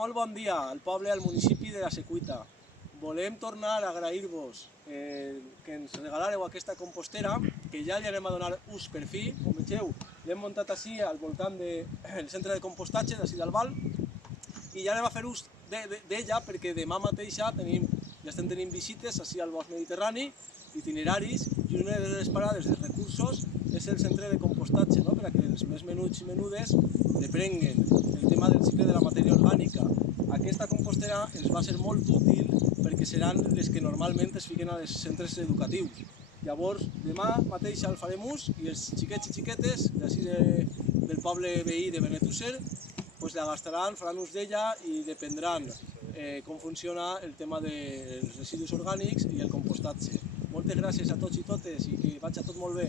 molt bon dia al poble, al municipi de la Secuita. Volem tornar a agrair-vos que ens regalareu aquesta compostera, que ja li anem a donar ús per fi. Com vegeu, l'hem muntat així al voltant del centre de compostatge d'ací d'Albal i ja anem a fer ús d'ella perquè demà mateix ja estem tenint visites així al bosc mediterrani, itineraris, i una de les parades dels recursos és el centre de compostatge, perquè els més menuts i menudes deprenguen el tema del cicle de la matèria orgànica. Aquesta compostera ens va ser molt útil perquè seran les que normalment es fiquen als centres educatius. Llavors, demà mateix el farem ús i els xiquets i xiquetes d'ací del poble veí de Benetússer la gastaran, faran ús d'ella i dependran com funciona el tema dels residus orgànics i el compostatge. Moltes gràcies a tots i totes i que vagi tot molt bé.